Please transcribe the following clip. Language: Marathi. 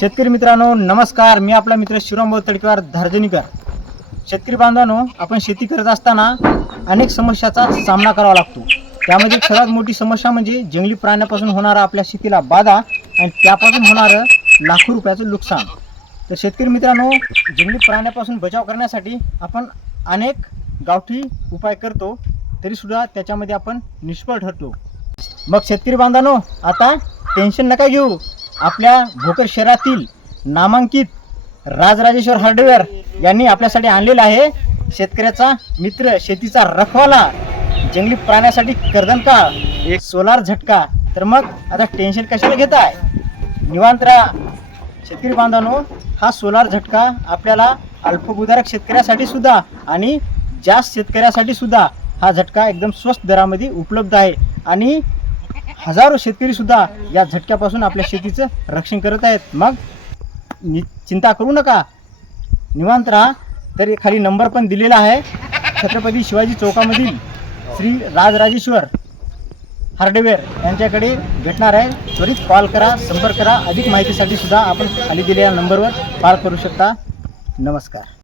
शेतकरी मित्रांनो नमस्कार. मी आपला मित्र शिवरामभाऊ तडकेवार धार्जनीकर शेतकरी बांधवांनो आपण शेती करत असताना अनेक समस्याचा सामना करावा लागतो. त्यामध्ये सर्वात मोठी समस्या म्हणजे जंगली प्राण्यापासून होणारा आपल्या शेतीला बाधा आणि त्यापासून होणारं लाखो रुपयाचं नुकसान. तर शेतकरी मित्रांनो जंगली प्राण्यापासून बचाव करण्यासाठी आपण अनेक गावठी उपाय करतो तरीसुद्धा त्याच्यामध्ये आपण निष्फळ ठरतो. मग शेतकरी बांधवांनो आता टेन्शन नका घेऊ. आपल्या भोकर शहरातील नामांकित राजराजेश्वर हार्डवेअर यांनी आपल्यासाठी आणलेला आहे. शेतकऱ्याचा मित्र शेतीचा रखवाला जंगली प्राण्यासाठी कर्दन का एक सोलार झटका. तर मग आता टेन्शन कशाला घेताय? निवांत राहा. शेतकरी बांधवांनो हा सोलार झटका आपल्याला अल्पभूधारक शेतकऱ्यासाठी सुद्धा आणि जास्त शेतकऱ्यासाठी सुद्धा हा झटका एकदम स्वस्त दरामध्ये उपलब्ध आहे. आणि हजारो शेतकरी सुद्धा या झटक्यापासून आपल्या शेतीचं रक्षण करत आहेत. मग नि चिंता करू नका. निवांत राहा. तर खाली नंबर पण दिलेला आहे. छत्रपती शिवाजी चौकामधील श्री राजराजेश्वर हार्डवेअर यांच्याकडे भेटणार आहे. त्वरित कॉल करा संपर्क करा. अधिक माहितीसाठी सुद्धा आपण खाली दिलेल्या नंबरवर कॉल करू शकता. नमस्कार.